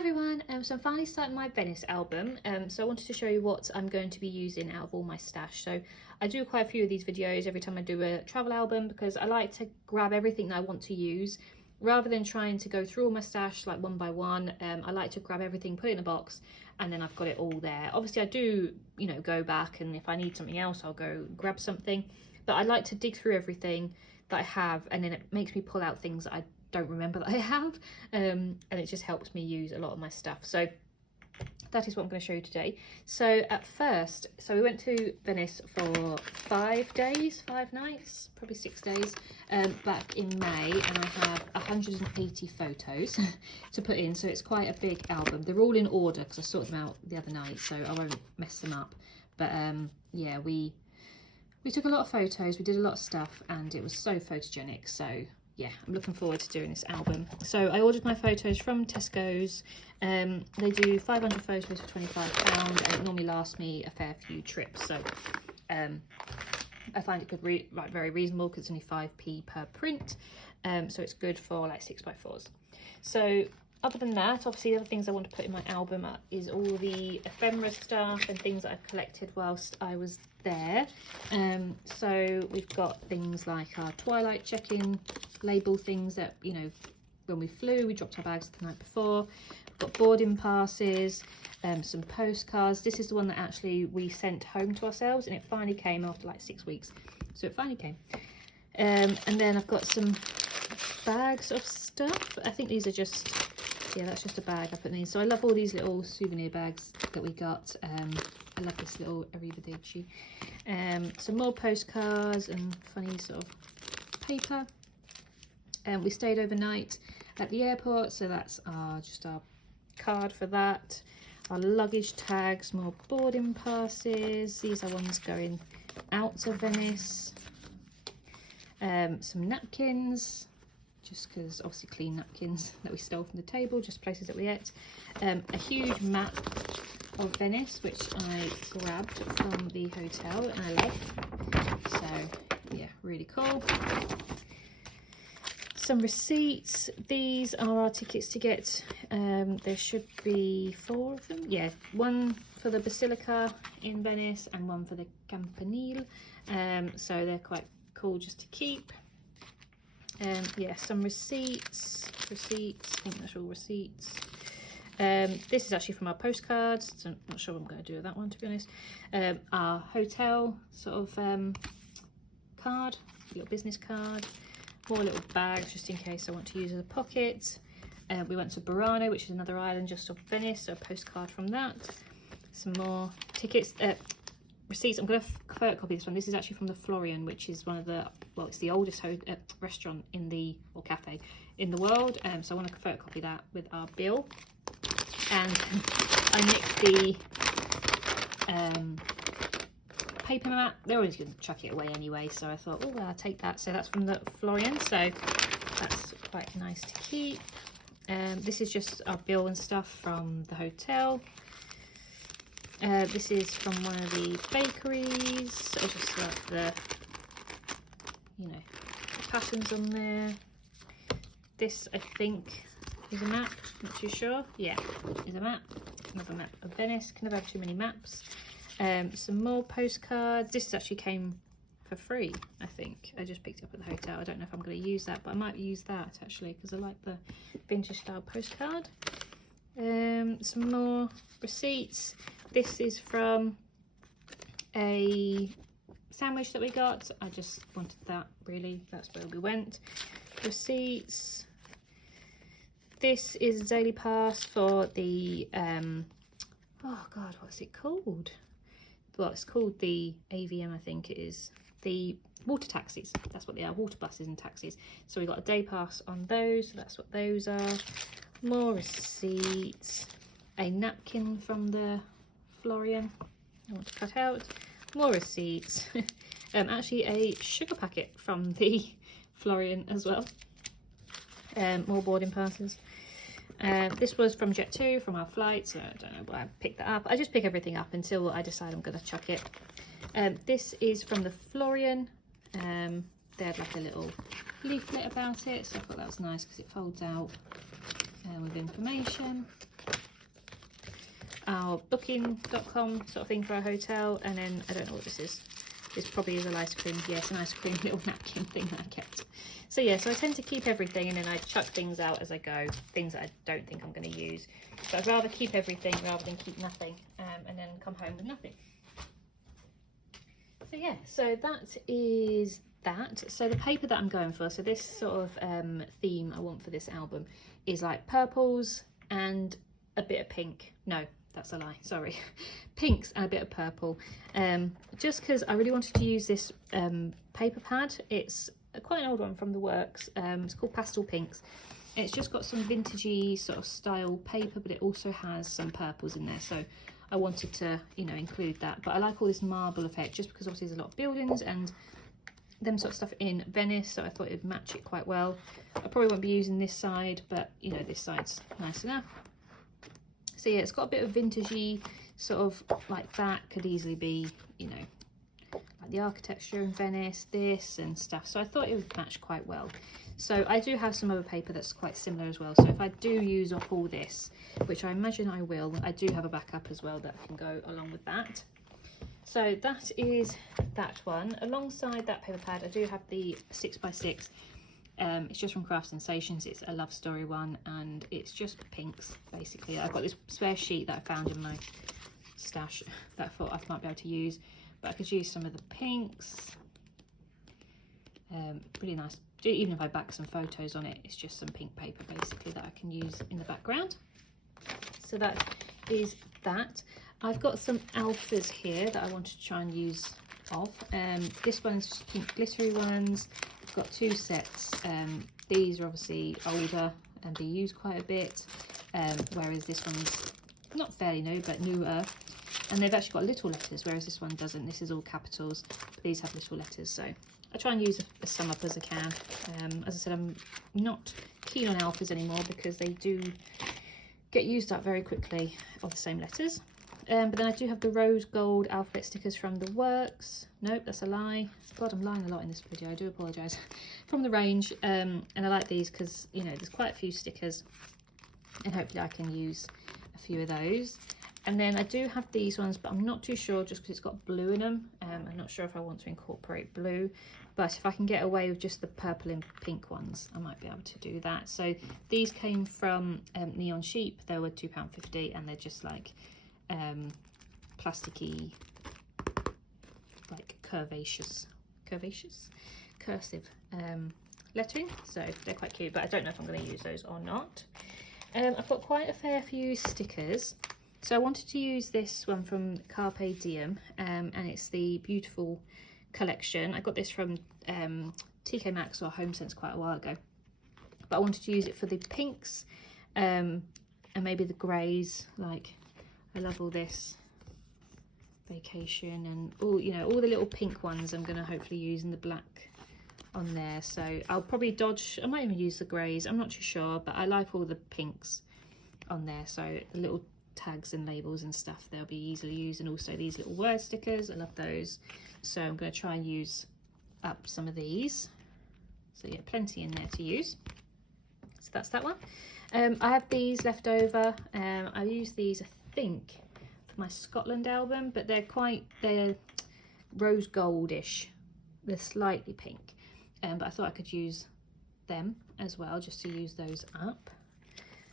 everyone, so I'm finally starting my Venice album, so I wanted to show you what I'm going to be using out of all my stash. So I do quite a few of these videos every time I do a travel album because I like to grab everything that I want to use rather than trying to go through all my stash like one by one. I like to grab everything, put it in a box, and then I've got it all there. Obviously I do, you know, go back, and if I need something else I'll go grab something, but I like to dig through everything that I have, and then it makes me pull out things that I don't remember that I have, and it just helps me use a lot of my stuff. So that is what I'm going to show you today. So at first, we went to Venice for 5 days, 5 nights, probably 6 days, back in May, and I have 180 photos to put in, so it's quite a big album. They're all in order because I sorted them out the other night, so I won't mess them up. But yeah, we took a lot of photos, we did a lot of stuff, and it was so photogenic. So yeah, I'm looking forward to doing this album. So I ordered my photos from Tesco's. They do 500 photos for £25, and it normally lasts me a fair few trips. So I find it very reasonable because it's only 5p per print. So it's good for like 6x4s. So other than that, obviously the other things I want to put in my album is all the ephemera stuff and things that I've collected whilst I was there. So we've got things like our Twilight check-in label things that, you know, when we flew, we dropped our bags the night before. We've got boarding passes, some postcards. This is the one that actually we sent home to ourselves, and it finally came after like 6 weeks. So it finally came. And then I've got some bags of stuff. I think these are just, yeah, that's just a bag I put in. So I love all these little souvenir bags that we got. I love this little arrivederci. Some more postcards and funny sort of paper. We stayed overnight at the airport, so that's just our card for that. Our luggage tags, more boarding passes. These are ones going out to Venice. Some napkins, just because obviously clean napkins that we stole from the table, just places that we ate. A huge map of Venice, which I grabbed from the hotel, and I love. So yeah, really cool. Some receipts. These are our tickets to get, there should be 4 of them. Yeah, one for the Basilica in Venice and one for the Campanile. So they're quite cool just to keep. Yeah, some receipts, I think that's all receipts. This is actually from our postcards, so I'm not sure what I'm going to do with that one, to be honest. Our hotel sort of card, little business card. More little bags just in case I want to use as a pocket. We went to Burano, which is another island just off Venice, so a postcard from that. Some more tickets, receipts. I'm going to photocopy this one. This is actually from the Florian, which is one of the, well, it's the oldest restaurant in the, or cafe in the world. So I want to photocopy that with our bill. And I nicked the paper map. They're always going to chuck it away anyway, so I thought, oh, well, I'll take that. So that's from the Florian, so that's quite nice to keep. This is just our bill and stuff from the hotel. This is from one of the bakeries, so just like the, you know, the patterns on there. This, I think, is a map, not too sure. Yeah, is a map, another map of Venice. Can never have too many maps. Some more postcards. This actually came for free, I think. I just picked it up at the hotel. I don't know if I'm going to use that, but I might use that actually because I like the vintage style postcard. Some more receipts. This is from a sandwich that we got. I just wanted that, really. That's where we went. Receipts. This is a daily pass for the, oh God, what's it called? Well, it's called the AVM, I think it is. The water taxis, that's what they are, water buses and taxis. So we got a day pass on those, so that's what those are. More receipts. A napkin from the Florian, I want to cut out. More receipts. Actually a sugar packet from the Florian as well. More boarding passes. This was from Jet2, from our flight, so I don't know why I picked that up. I just pick everything up until I decide I'm going to chuck it. This is from the Florian. They had like a little leaflet about it, so I thought that was nice because it folds out with information. our booking.com sort of thing for our hotel. And then I don't know what this is. This probably is an ice cream. Yes, an ice cream little napkin thing that I kept. So yeah, so I tend to keep everything, and then I chuck things out as I go, things that I don't think I'm going to use. So I'd rather keep everything rather than keep nothing, and then come home with nothing. So yeah, so that is that. So the paper that I'm going for, so this sort of theme I want for this album is like purples and a bit of pink. No, that's a lie, sorry. Pinks and a bit of purple. Just because I really wanted to use this paper pad. It's quite an old one from the works. It's called Pastel Pinks. It's just got some vintagey sort of style paper, but it also has some purples in there. So I wanted to, you know, include that. But I like all this marble effect just because obviously there's a lot of buildings and them sort of stuff in Venice. So I thought it would match it quite well. I probably won't be using this side, but you know, this side's nice enough. So yeah, it's got a bit of vintagey sort of like that, could easily be, you know, like the architecture in Venice, this and stuff. So I thought it would match quite well. So I do have some other paper that's quite similar as well. So if I do use up all this, which I imagine I will, I do have a backup as well that can go along with that. So that is that one. Alongside that paper pad, I do have the 6x6. It's just from Craft Sensations. It's a love story one, and it's just pinks basically. I've got this spare sheet that I found in my stash that I thought I might be able to use, but I could use some of the pinks. Really nice. Even if I back some photos on it, it's just some pink paper basically that I can use in the background. So that is that. I've got some alphas here that I want to try and use of. This one's just pink glittery ones. I've got two sets. These are obviously older and they use quite a bit, whereas this one's not fairly new but newer, and they've actually got little letters, whereas this one doesn't. This is all capitals, but these have little letters, so I try and use as some up as I can. As I said, I'm not keen on alphas anymore because they do get used up very quickly, of the same letters. But then I do have the rose gold alphabet stickers from the works. Nope, that's a lie. God, I'm lying a lot in this video, I do apologise. From the range, and I like these because, you know, there's quite a few stickers and hopefully I can use a few of those. And then I do have these ones, but I'm not too sure just because it's got blue in them. I'm not sure if I want to incorporate blue, but if I can get away with just the purple and pink ones, I might be able to do that. So these came from Neon Sheep. They were £2.50 and they're just like plasticky, like cursive lettering. So they're quite cute, but I don't know if I'm going to use those or not. I've got quite a fair few stickers. So I wanted to use this one from Carpe Diem, and it's the Beautiful collection. I got this from TK Maxx or HomeSense quite a while ago, but I wanted to use it for the pinks and maybe the greys. Like, I love all this vacation and all, you know, all the little pink ones I'm going to hopefully use in the black on there. So I'll probably dodge, I might even use the greys, I'm not too sure, but I like all the pinks on there. So the little tags and labels and stuff, they'll be easily used, and also these little word stickers, I love those. So I'm going to try and use up some of these. So yeah, plenty in there to use. So that's that one. I have these left over. I use these, I think, for my Scotland album, but they're rose goldish. They're slightly pink, but I thought I could use them as well, just to use those up.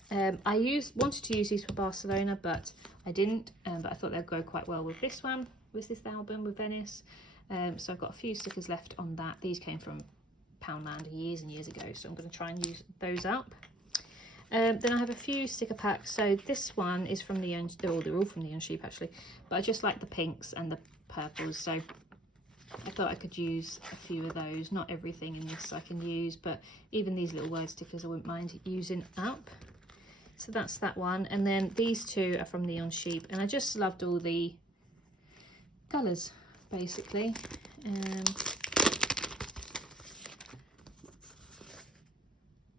I wanted to use these for Barcelona, but I didn't, but I thought they'd go quite well with this one, with this album, with Venice. So I've got a few stickers left on that. These came from Poundland years and years ago, so I'm going to try and use those up. Then I have a few sticker packs. So this one is from they're all from Neon Sheep actually, but I just like the pinks and the purples, so I thought I could use a few of those. Not everything in this I can use, but even these little word stickers I wouldn't mind using up. So that's that one. And then these two are from Neon Sheep, and I just loved all the colours basically.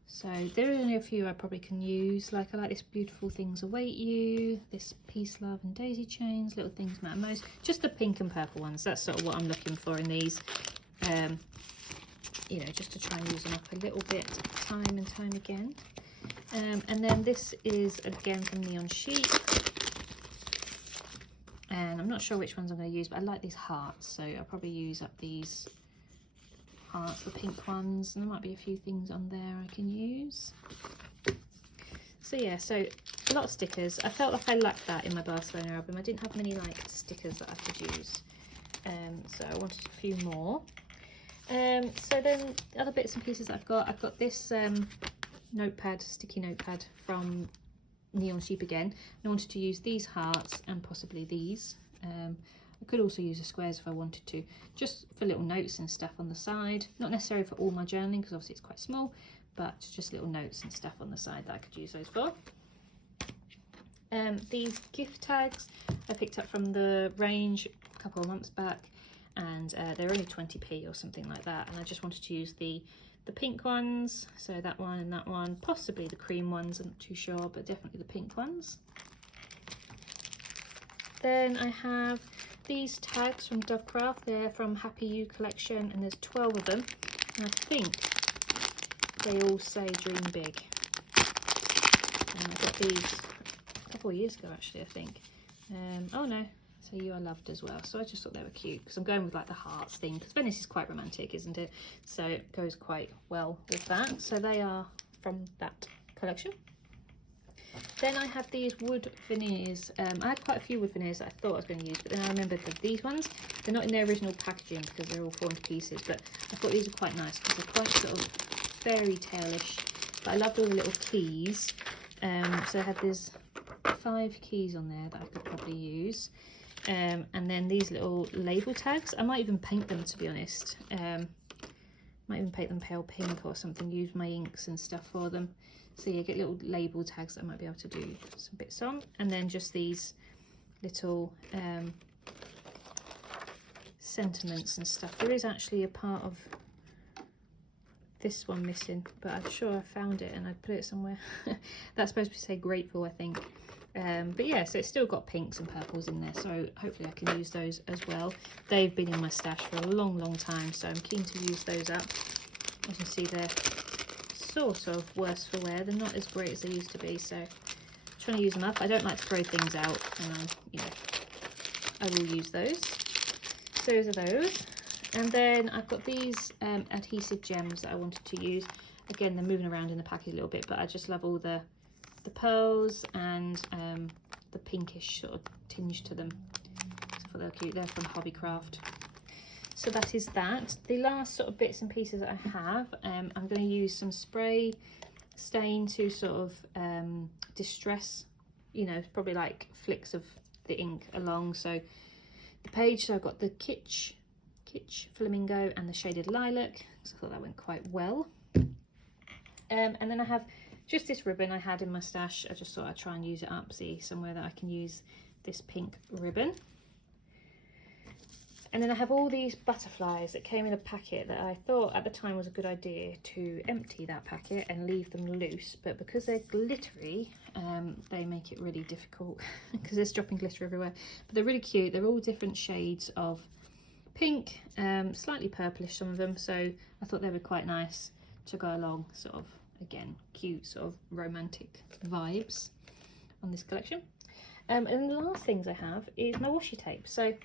So there are only a few I probably can use. Like, I like this Beautiful Things Await You, this Peace, Love and Daisy Chains, Little Things Matter Most. Just the pink and purple ones, that's sort of what I'm looking for in these. You know, just to try and use them up a little bit time and time again. And then this is again from Neon Sheep. and I'm not sure which ones I'm going to use, but I like these hearts, so I'll probably use up these hearts, the pink ones, and there might be a few things on there I can use. So yeah, so a lot of stickers. I felt like I lacked that in my Barcelona album. I didn't have many like stickers that I could use, so I wanted a few more. So then the other bits and pieces that I've got this notepad, sticky notepad from Neon Sheep again, and I wanted to use these hearts and possibly these. I could also use the squares if I wanted to, just for little notes and stuff on the side. Not necessarily for all my journaling because obviously it's quite small, but just little notes and stuff on the side that I could use those for. These gift tags I picked up from the range a couple of months back, and they're only 20p or something like that, and I just wanted to use the pink ones, so that one and that one, possibly the cream ones, I'm not too sure, but definitely the pink ones. Then I have these tags from Dovecraft. They're from Happy You collection, and there's 12 of them, and I think they all say dream big. And I got these a couple of years ago actually, I think. Oh no, so you are loved as well. So I just thought they were cute because I'm going with like the hearts theme, because Venice is quite romantic, isn't it? So it goes quite well with that. So they are from that collection. Then I have these wood veneers. I had quite a few wood veneers that I thought I was going to use, but then I remembered that these ones, they're not in their original packaging because they're all fallen to pieces, but I thought these are quite nice because they're quite sort of fairy tale-ish, but I loved all the little keys. So I had these 5 keys on there that I could probably use. And then these little label tags. I might even paint them, to be honest. Might even paint them pale pink or something, use my inks and stuff for them. So you get little label tags that I might be able to do some bits on. And then just these little sentiments and stuff. There is actually a part of this one missing, but I'm sure I found it and I put it somewhere. That's supposed to say grateful, I think. But yeah, so it's still got pinks and purples in there, so hopefully I can use those as well. They've been in my stash for a long time, so I'm keen to use those up. As you can see, they're sort of worse for wear. They're not as great as they used to be, so I'm trying to use them up. I don't like to throw things out, and you know, I will use those. So those are those. And then I've got these adhesive gems that I wanted to use. Again, they're moving around in the packet a little bit, but I just love all the pearls and the pinkish sort of tinge to them. So I thought they were cute. They're from Hobbycraft. So that is that. The last sort of bits and pieces that I have, I'm going to use some spray stain to sort of distress, you know, probably like flicks of the ink along. So the page, so I've got the Kitsch Flamingo and the shaded lilac, so I thought that went quite well. And then I have just this ribbon I had in my stash. I just thought I'd try and use it up, see somewhere that I can use this pink ribbon. And then I have all these butterflies that came in a packet that I thought at the time was a good idea to empty that packet and leave them loose, but because they're glittery, they make it really difficult because there's dropping glitter everywhere. But they're really cute. They're all different shades of pink, slightly purplish, some of them, so I thought they were quite nice to go along, sort of, again, cute sort of romantic vibes on this collection. And the last things I have is my washi tape. So I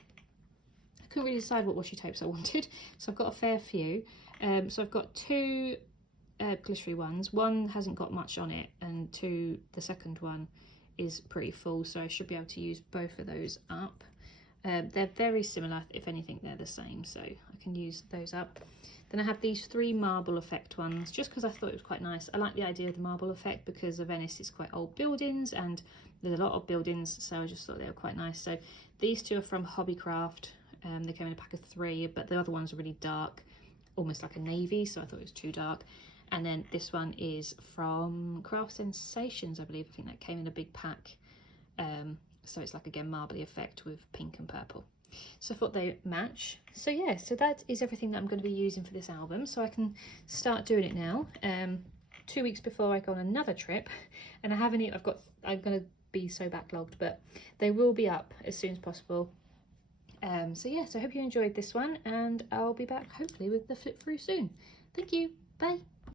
couldn't really decide what washi tapes I wanted, so I've got a fair few. So I've got 2 glittery ones. One hasn't got much on it, and the second one is pretty full, so I should be able to use both of those up. They're very similar, if anything they're the same, so I can use those up. Then I have these 3 marble effect ones, just because I thought it was quite nice. I like the idea of the marble effect because of Venice is quite old buildings and there's a lot of buildings, so I just thought they were quite nice. So these 2 are from Hobbycraft. They came in a pack of 3, but the other ones are really dark, almost like a navy, so I thought it was too dark. And then this one is from Craft Sensations, I believe. I think that came in a big pack. So it's like, again, marbly effect with pink and purple. So I thought they match. So yeah, so that is everything that I'm going to be using for this album. So I can start doing it now. 2 weeks before I go on another trip, and I haven't even, I'm going to be so backlogged, but they will be up as soon as possible. So yeah, so I hope you enjoyed this one, and I'll be back hopefully with the flip through soon. Thank you. Bye.